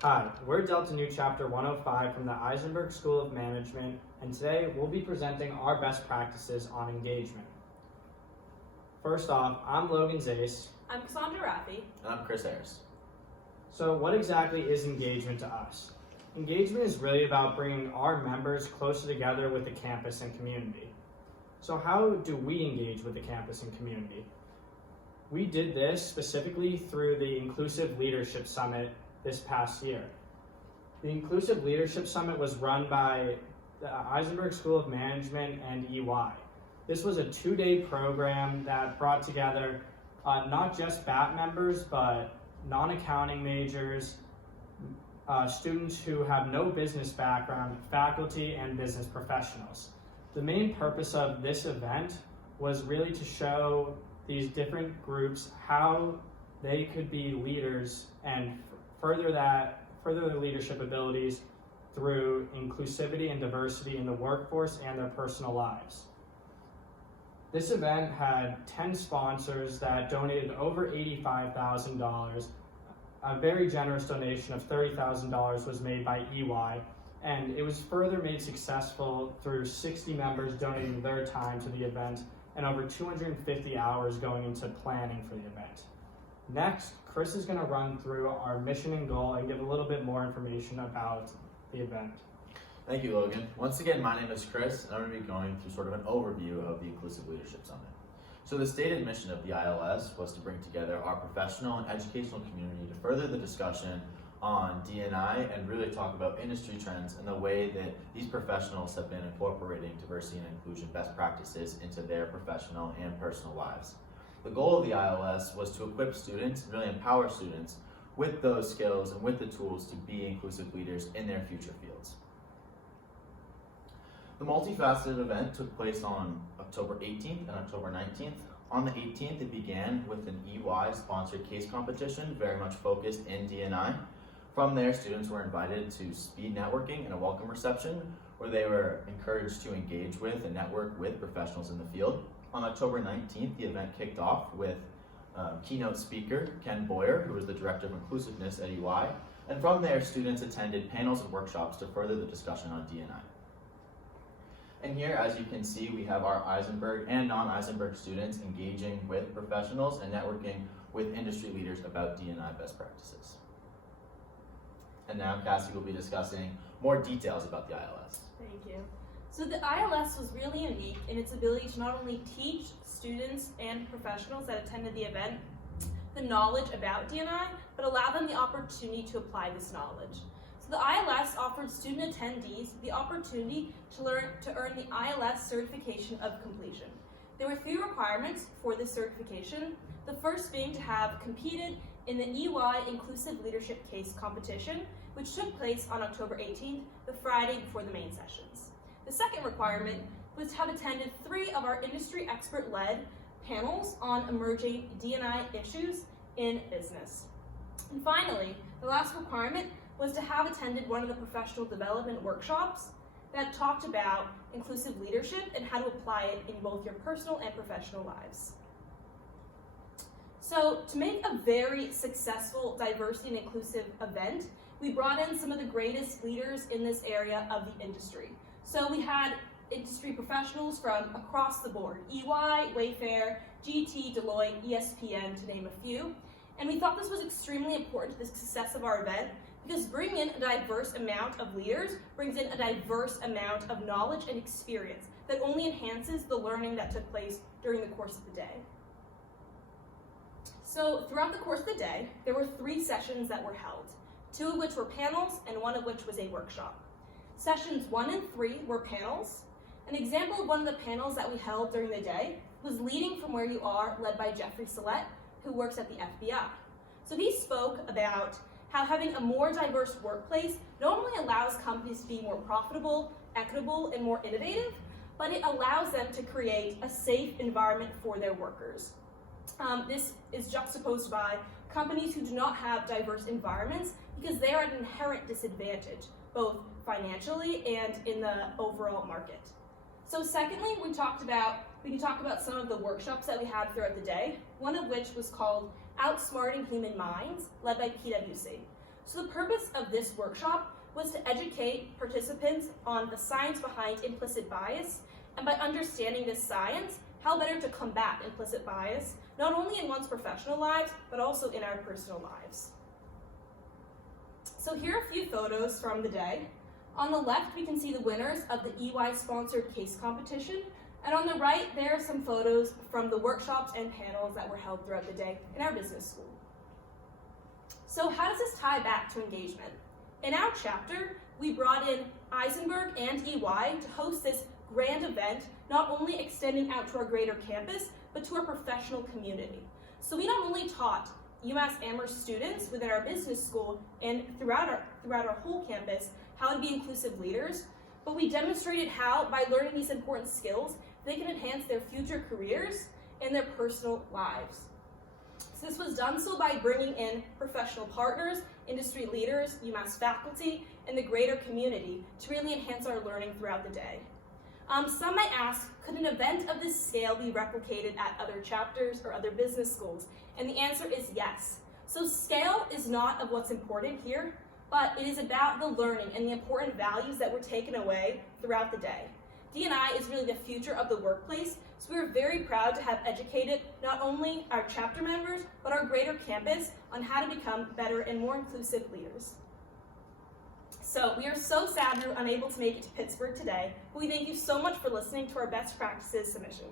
Hi, we're Delta Nu Chapter 105 from the Isenberg School of Management, and today we'll be presenting our best practices on engagement. First off, I'm Logan Zace. I'm Cassandra Raffi. And I'm Chris Harris. So what exactly is engagement to us? Engagement is really about bringing our members closer together with the campus and community. So how do we engage with the campus and community? We did this specifically through the Inclusive Leadership Summit this past year. The Inclusive Leadership Summit was run by the Isenberg School of Management and EY. This was a 2-day program that brought together not just BAT members, but non-accounting majors, students who have no business background, faculty, and business professionals. The main purpose of this event was really to show these different groups how they could be leaders and further their leadership abilities through inclusivity and diversity in the workforce and their personal lives. This event had 10 sponsors that donated over $85,000. A very generous donation of $30,000 was made by EY, and it was further made successful through 60 members donating their time to the event and over 250 hours going into planning for the event. Next, Chris is going to run through our mission and goal and give a little bit more information about the event. Thank you, Logan. Once again, my name is Chris, and I'm going to be going through sort of an overview of the Inclusive Leadership Summit. So the stated mission of the ILS was to bring together our professional and educational community to further the discussion on D&I and really talk about industry trends and the way that these professionals have been incorporating diversity and inclusion best practices into their professional and personal lives. The goal of the ILS was to equip students and really empower students with those skills and with the tools to be inclusive leaders in their future fields. The multifaceted event took place on October 18th and October 19th. On the 18th, it began with an EY-sponsored case competition, very much focused in D&I. From there, students were invited to speed networking and a welcome reception, where they were encouraged to engage with and network with professionals in the field. On October 19th, the event kicked off with keynote speaker Ken Boyer, who was the Director of Inclusiveness at EY. And from there, students attended panels and workshops to further the discussion on D&I. And here, as you can see, we have our Isenberg and non-Isenberg students engaging with professionals and networking with industry leaders about D&I best practices. And now Cassie will be discussing more details about the ILS. Thank you. So the ILS was really unique in its ability to not only teach students and professionals that attended the event the knowledge about D&I, but allow them the opportunity to apply this knowledge. The ILS offered student attendees the opportunity to earn the ILS certification of completion. There were 3 requirements for this certification, the first being to have competed in the EY Inclusive Leadership Case competition, which took place on October 18th, the Friday before the main sessions. The second requirement was to have attended 3 of our industry expert-led panels on emerging D&I issues in business. And finally, the last requirement was to have attended one of the professional development workshops that talked about inclusive leadership and how to apply it in both your personal and professional lives. So to make a very successful diversity and inclusive event, we brought in some of the greatest leaders in this area of the industry. So we had industry professionals from across the board, EY, Wayfair, GT, Deloitte, ESPN, to name a few. And we thought this was extremely important to the success of our event, because bringing in a diverse amount of leaders brings in a diverse amount of knowledge and experience that only enhances the learning that took place during the course of the day. So throughout the course of the day, there were 3 sessions that were held, 2 of which were panels and 1 of which was a workshop. Sessions 1 and 3 were panels. An example of one of the panels that we held during the day was Leading from Where You Are, led by Jeffrey Sellette, who works at the FBI. So he spoke about how having a more diverse workplace not only allows companies to be more profitable, equitable, and more innovative, but it allows them to create a safe environment for their workers. This is juxtaposed by companies who do not have diverse environments because they are at an inherent disadvantage, both financially and in the overall market. So secondly, we can talk about some of the workshops that we had throughout the day, one of which was called Outsmarting Human Minds, led by PwC. So the purpose of this workshop was to educate participants on the science behind implicit bias, and by understanding this science, how better to combat implicit bias, not only in one's professional lives, but also in our personal lives. So here are a few photos from the day. On the left, we can see the winners of the EY-sponsored case competition, and on the right, there are some photos from the workshops and panels that were held throughout the day in our business school. So how does this tie back to engagement? In our chapter, we brought in Isenberg and EY to host this grand event, not only extending out to our greater campus, but to our professional community. So we not only taught UMass Amherst students within our business school and throughout our whole campus how to be inclusive leaders, but we demonstrated how, by learning these important skills, they can enhance their future careers and their personal lives. So this was done so by bringing in professional partners, industry leaders, UMass faculty, and the greater community to really enhance our learning throughout the day. Some might ask, could an event of this scale be replicated at other chapters or other business schools? And the answer is yes. So scale is not of what's important here, but it is about the learning and the important values that were taken away throughout the day. D&I is really the future of the workplace, so we're very proud to have educated not only our chapter members, but our greater campus on how to become better and more inclusive leaders. So we are so sad we were unable to make it to Pittsburgh today, but we thank you so much for listening to our best practices submission.